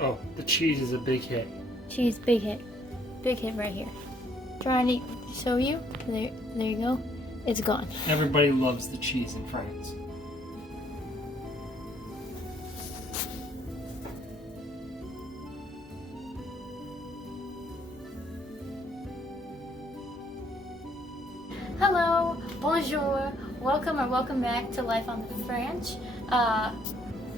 Oh, the cheese is a big hit. Cheese, big hit. Big hit right here. Trying to show you. There you go. It's gone. Everybody loves the cheese in France. Hello, bonjour, welcome back to Life on the French.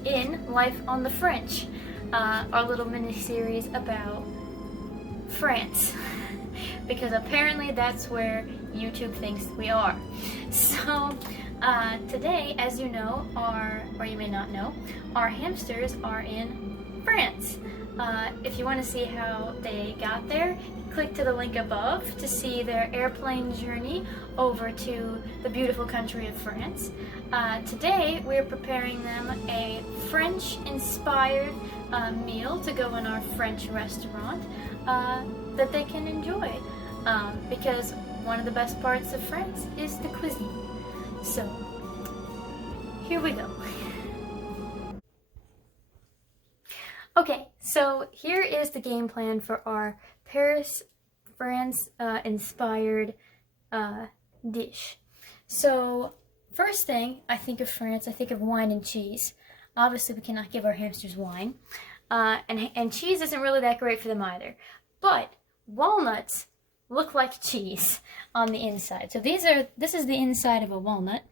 In Life on the French, our little mini series about France, because apparently that's where YouTube thinks we are. So today, as you know, or you may not know, our hamsters are in France. If you want to see how they got there, click to the link above to see their airplane journey over to the beautiful country of France. Today we're preparing them a French-inspired meal to go in our French restaurant that they can enjoy, because one of the best parts of France is the cuisine. So here we go. Okay, so here is the game plan for our Paris, France inspired dish. So first thing, I think of France, I think of wine and cheese. Obviously we cannot give our hamsters wine, and cheese isn't really that great for them either. But walnuts look like cheese on the inside. So this is the inside of a walnut,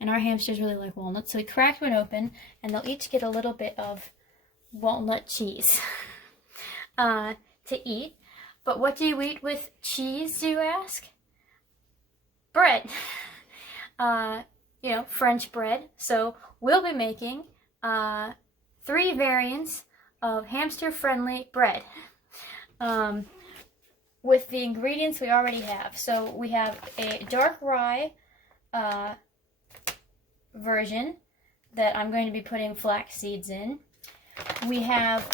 and our hamsters really like walnuts. So we cracked one open, and they'll each get a little bit of walnut cheese to eat. But what do you eat with cheese, do you ask? Bread. French bread. So we'll be making 3 variants of hamster-friendly bread with the ingredients we already have. So we have a dark rye version that I'm going to be putting flax seeds in. We have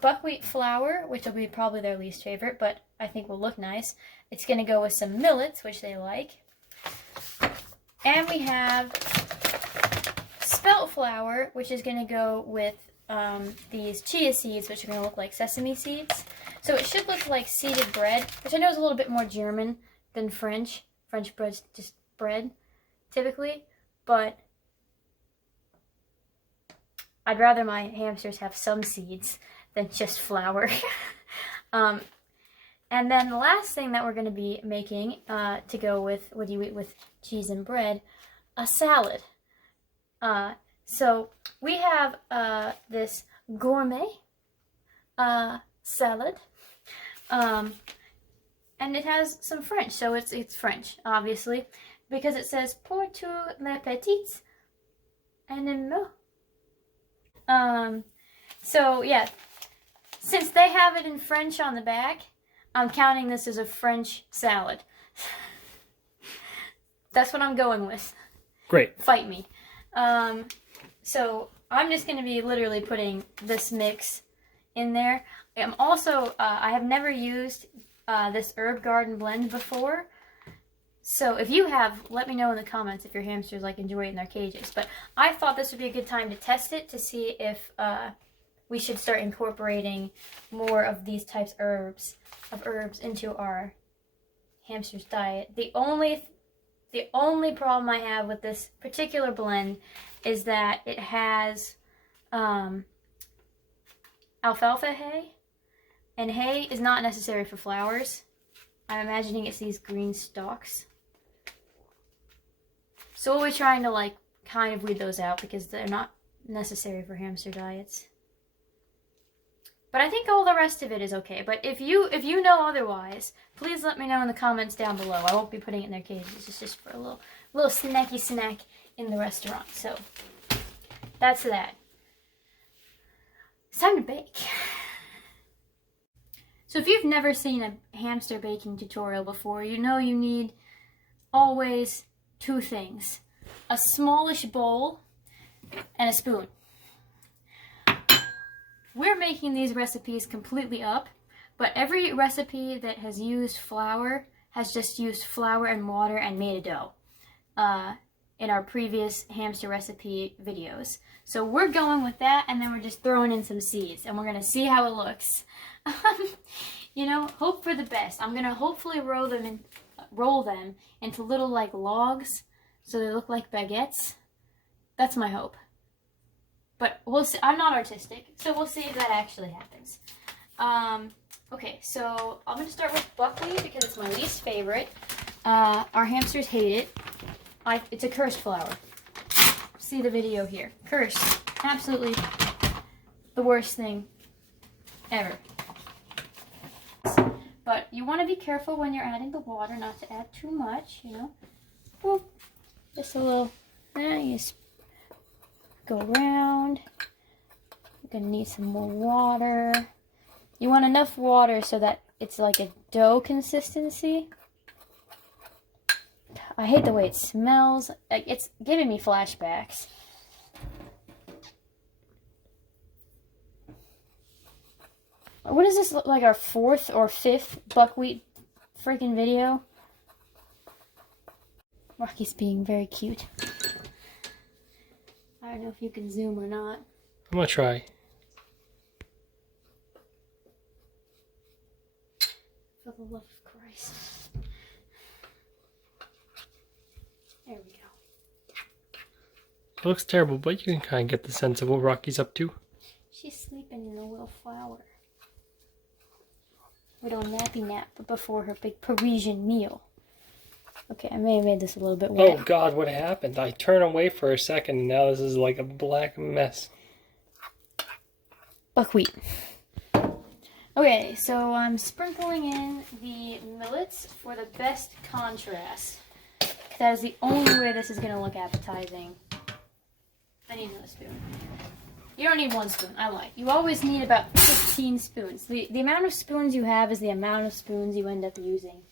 buckwheat flour, which will be probably their least favorite, but I think will look nice. It's going to go with some millets, which they like. And we have spelt flour, which is going to go with these chia seeds, which are going to look like sesame seeds. So it should look like seeded bread, which I know is a little bit more German than French. French bread's just bread, typically, but I'd rather my hamsters have some seeds than just flour. And then the last thing that we're going to be making to go with what do you eat with cheese and bread, a salad. So we have this gourmet salad, and it has some French, so it's French, obviously, because it says pour tous les petits animaux. So yeah, since they have it in French on the back, I'm counting this as a French salad. That's what I'm going with. Great. Fight me. So I'm just going to be literally putting this mix in there. I'm also, I have never used this herb garden blend before. So if you have, let me know in the comments if your hamsters enjoy it in their cages. But I thought this would be a good time to test it to see if we should start incorporating more of these types of herbs into our hamster's diet. The only problem I have with this particular blend is that it has alfalfa hay, and hay is not necessary for flowers. I'm imagining it's these green stalks. So we'll be trying to kind of weed those out because they're not necessary for hamster diets. But I think all the rest of it is okay. But if you know otherwise, please let me know in the comments down below. I won't be putting it in their cages. It's just for a little snacky snack in the restaurant. So that's that. It's time to bake. So if you've never seen a hamster baking tutorial before, you know you need always 2 things: a smallish bowl and a spoon. We're making these recipes completely up, but every recipe that has used flour has just used flour and water and made a dough. in our previous hamster recipe videos. So we're going with that, and then we're just throwing in some seeds, and we're gonna see how it looks. You know, hope for the best. I'm gonna hopefully roll them into little like logs, so they look like baguettes. That's my hope. But we'll see. I'm not artistic, so we'll see if that actually happens. Okay, so I'm gonna start with buckwheat because it's my least favorite. Our hamsters hate it. It's a cursed flower. See the video here. Cursed. Absolutely the worst thing ever. But you want to be careful when you're adding the water, not to add too much, you know. Boop. Just a little, you just go around. You're going to need some more water. You want enough water so that it's like a dough consistency. I hate the way it smells. Like, it's giving me flashbacks. What is this, like our 4th or 5th buckwheat freaking video? Rocky's being very cute. I don't know if you can zoom or not. I'm gonna try. For the love of Christ. There we go. It looks terrible, but you can kind of get the sense of what Rocky's up to. She's sleeping in a little flower. Little nappy nap before her big Parisian meal. Okay, I may have made this a little bit wet. Oh God, what happened? I turned away for a second and now this is like a black mess. Buckwheat. Okay, so I'm sprinkling in the millets for the best contrast. That is the only way this is going to look appetizing. I need another spoon. You don't need 1 spoon, I lied. You always need about 15 spoons. The amount of spoons you have is the amount of spoons you end up using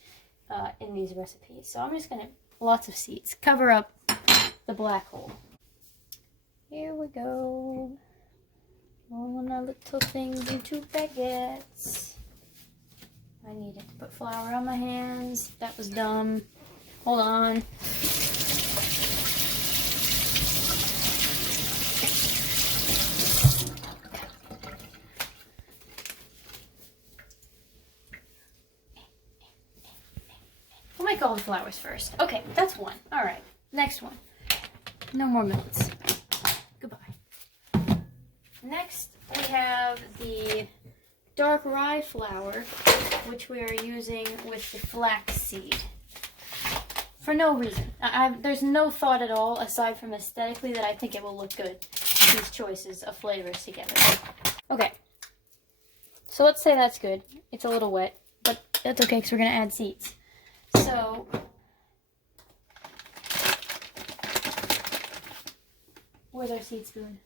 in these recipes. So I'm just going to, lots of seeds. Cover up the black hole. Here we go. Rolling our little things into baguettes. I needed to put flour on my hands. That was dumb. Hold on. We'll make all the flowers first. Okay, that's one. All right, next one. No more millets. Goodbye. Next, we have the dark rye flour, which we are using with the flaxseed. For no reason. There's no thought at all, aside from aesthetically, that I think it will look good, these choices of flavors together. Okay. So let's say that's good. It's a little wet, but that's okay because we're going to add seeds. So, where's our seed spoon?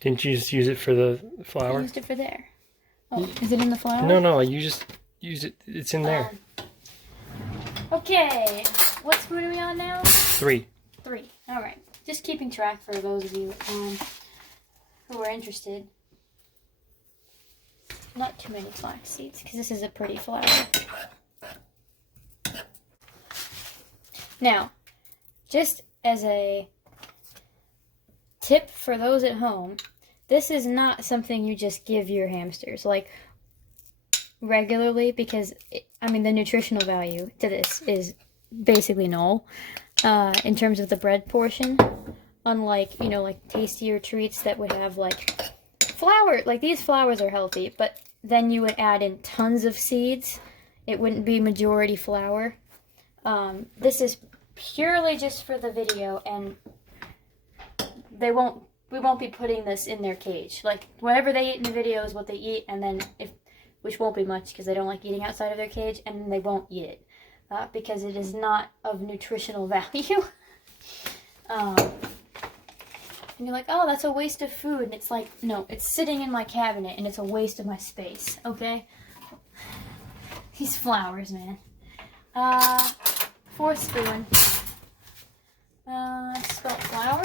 Didn't you just use it for the flour? I used it for there. Oh, is it in the flour? No, you just use it. It's in there. Okay, what spoon are we on now? 3. 3. All right. Just keeping track for those of you who are interested. Not too many flax seeds, because this is a pretty flour. Now, just as a tip for those at home, this is not something you just give your hamsters, like, regularly, because, the nutritional value to this is basically null, in terms of the bread portion, unlike, like, tastier treats that would have, like, flour. Like, these flours are healthy, but then you would add in tons of seeds. It wouldn't be majority flour. This is purely just for the video, and we won't be putting this in their cage. Like, whatever they eat in the video is what they eat, and then which won't be much because they don't like eating outside of their cage, and then they won't eat it because it is not of nutritional value. And you're like, oh, that's a waste of food. And it's like, no, it's sitting in my cabinet, and it's a waste of my space, okay? These flowers, man. 4th spoon. Spelt flour.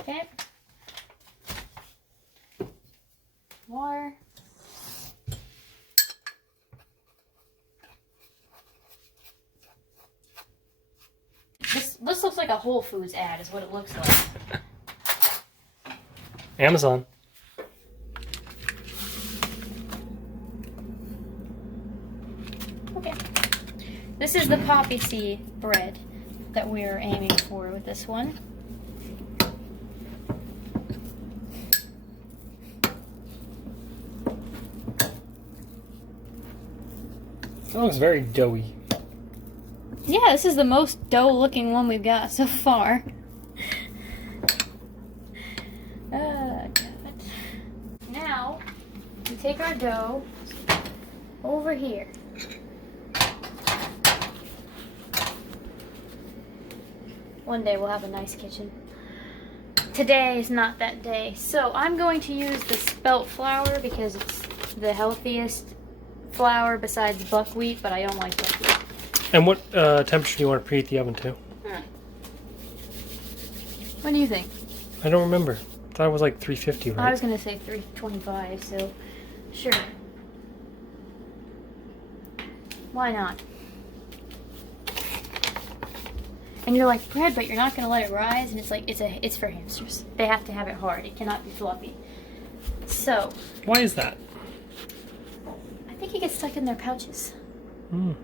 Okay. almost looks like a Whole Foods ad is what it looks like. Amazon. Okay. This is the poppy seed bread that we're aiming for with this one. It looks very doughy. Yeah, this is the most dough-looking one we've got so far. God. Now, we take our dough over here. One day we'll have a nice kitchen. Today is not that day. So I'm going to use the spelt flour because it's the healthiest flour besides buckwheat, but I don't like buckwheat. And what temperature do you want to preheat the oven to? What do you think? I don't remember. I thought it was like 350, right? I was going to say 325, so sure. Why not? And you're like, bread, but you're not going to let it rise, and it's like, it's for hamsters. They have to have it hard. It cannot be fluffy. So. Why is that? I think it gets stuck in their pouches. Mm.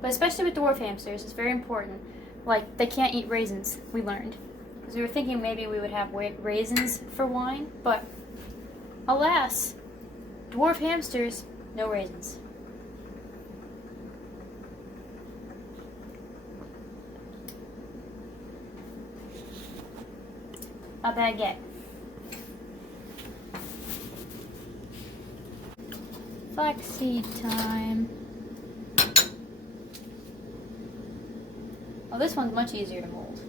But especially with dwarf hamsters, it's very important. Like, they can't eat raisins, we learned. Because we were thinking maybe we would have raisins for wine, but alas, dwarf hamsters, no raisins. A baguette. Flaxseed time. Oh, this one's much easier to mold.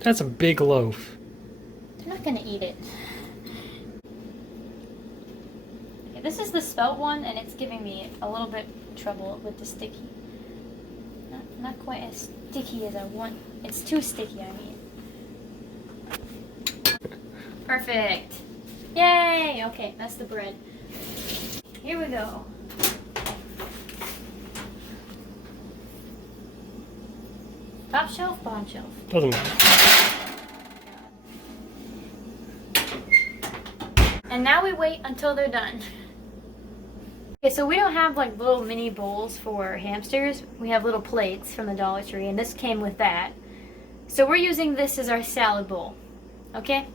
That's a big loaf. They're not gonna eat it. Okay, this is the spelt one, and it's giving me a little bit trouble with the sticky. Not quite as sticky as I want. It's too sticky, I mean. Perfect. Yay! Okay, that's the bread. Here we go. Top shelf, bottom shelf. Doesn't matter. And now we wait until they're done. Okay, so we don't have like little mini bowls for hamsters. We have little plates from the Dollar Tree, and this came with that. So we're using this as our salad bowl. Okay?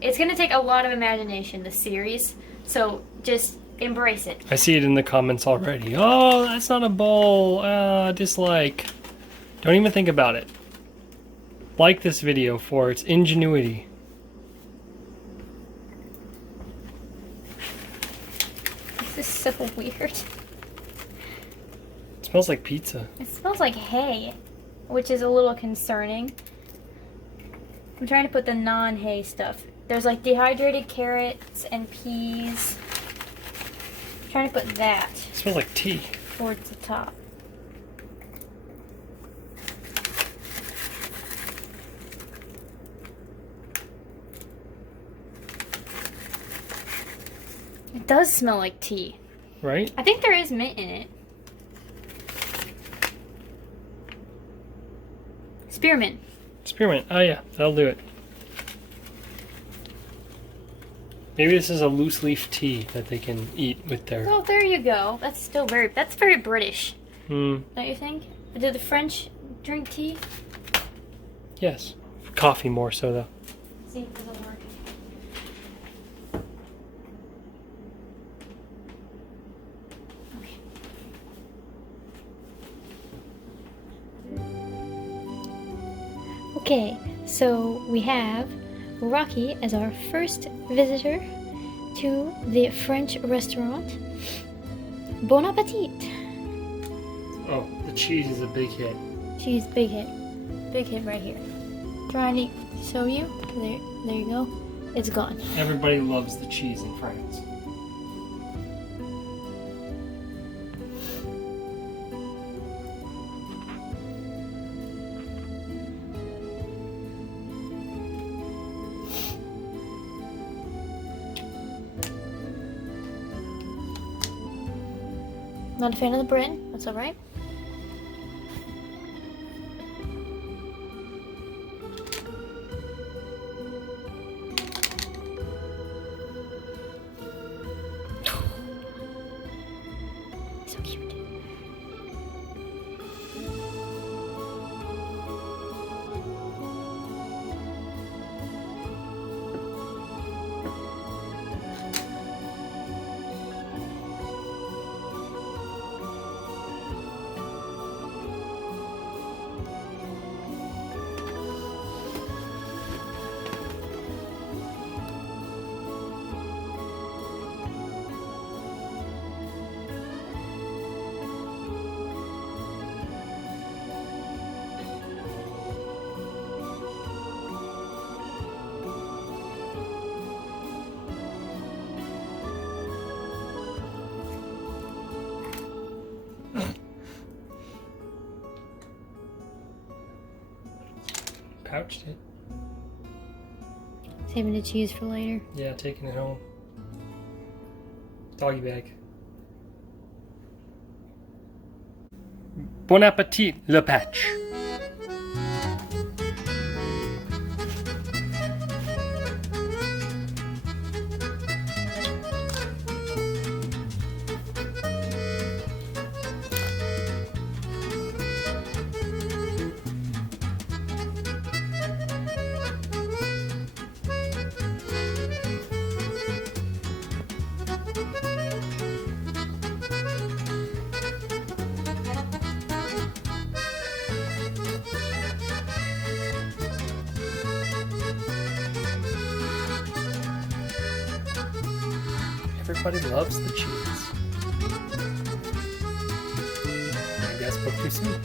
It's gonna take a lot of imagination, this series. So just embrace it. I see it in the comments already. Oh, that's not a bowl. Dislike. Don't even think about it. Like this video for its ingenuity. This is so weird. It smells like pizza. It smells like hay, which is a little concerning. I'm trying to put the non-hay stuff. There's like dehydrated carrots and peas. I'm trying to put that. It smells like tea. Towards the top. It does smell like tea. Right? I think there is mint in it. Spearmint. Spearmint. Oh yeah, that'll do it. Maybe this is a loose leaf tea that they can eat with their... Well, there you go. That's still that's very British. Hmm. Don't you think? But do the French drink tea? Yes. Coffee more so though. See, it doesn't work. Okay, so we have Rocky as our first visitor to the French restaurant. Bon appetit! Oh, the cheese is a big hit. Cheese, big hit. Big hit right here. Trying to show you. There you go. It's gone. Everybody loves the cheese in France. Not a fan of the bread. That's alright. So cute. Pouched it. Saving the cheese for later. Yeah, taking it home. Doggy bag. Bon appetit, le patch. Everybody loves the cheese. Maybe I spoke too soon.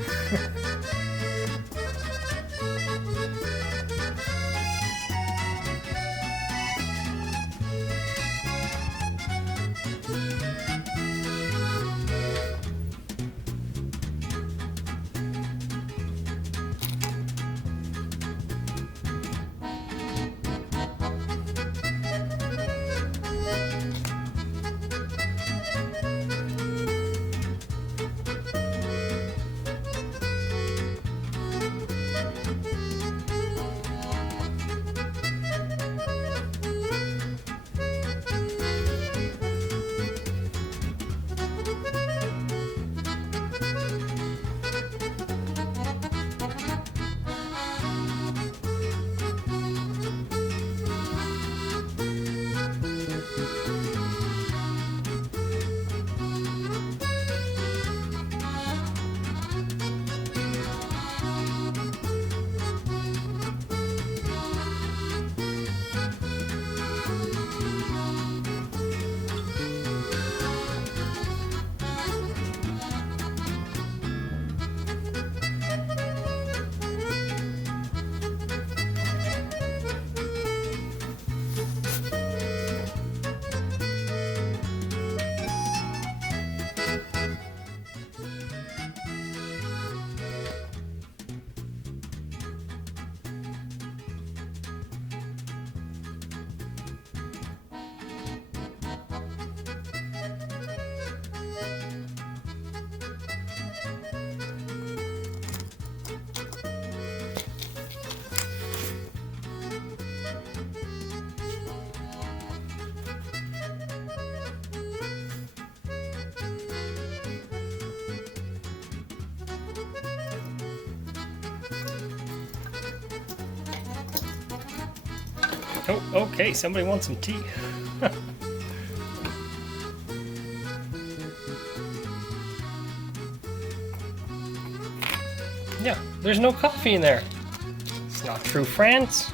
Oh, okay, somebody wants some tea. Yeah, there's no coffee in there. It's not true, France.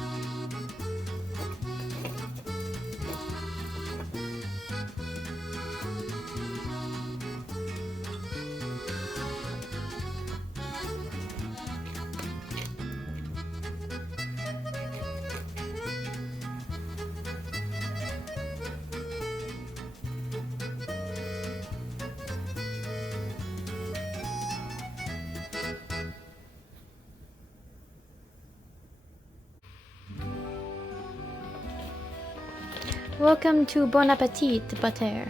Welcome to Bon Appetit, Butter.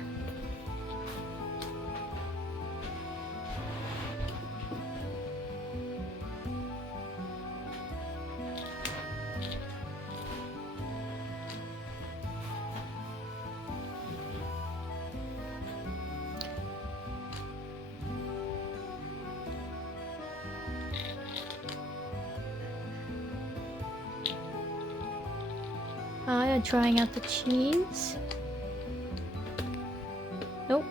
Trying out the cheese. Nope.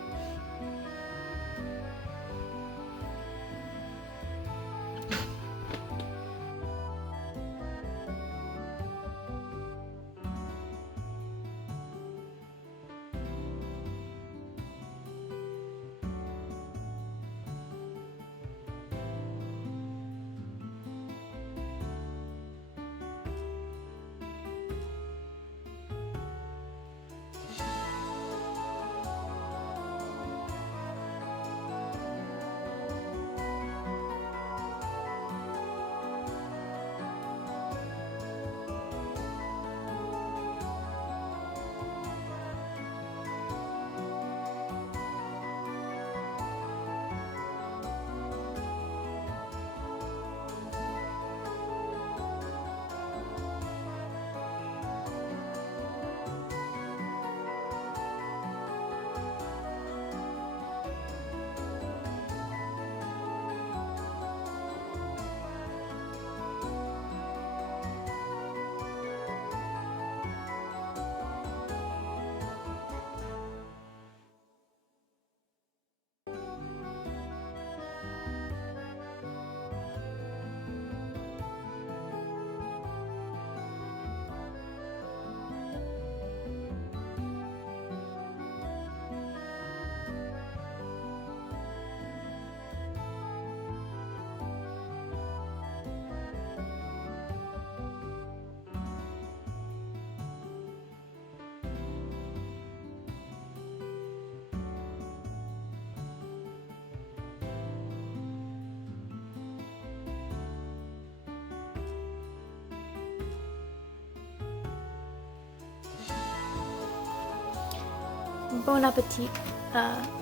Bon Appetit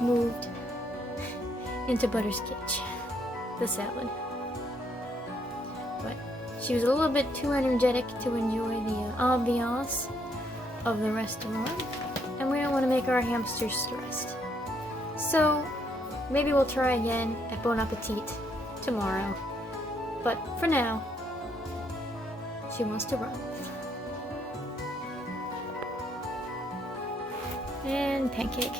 moved into Butter's cage, the salad. But she was a little bit too energetic to enjoy the ambiance of the restaurant, and we don't want to make our hamsters stressed. So maybe we'll try again at Bon Appetit tomorrow. But for now, she wants to run. And pancake.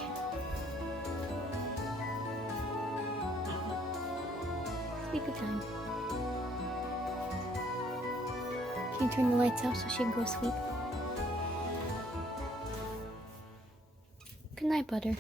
Sleepy time. Can you turn the lights out so she can go to sleep? Good night, Butter.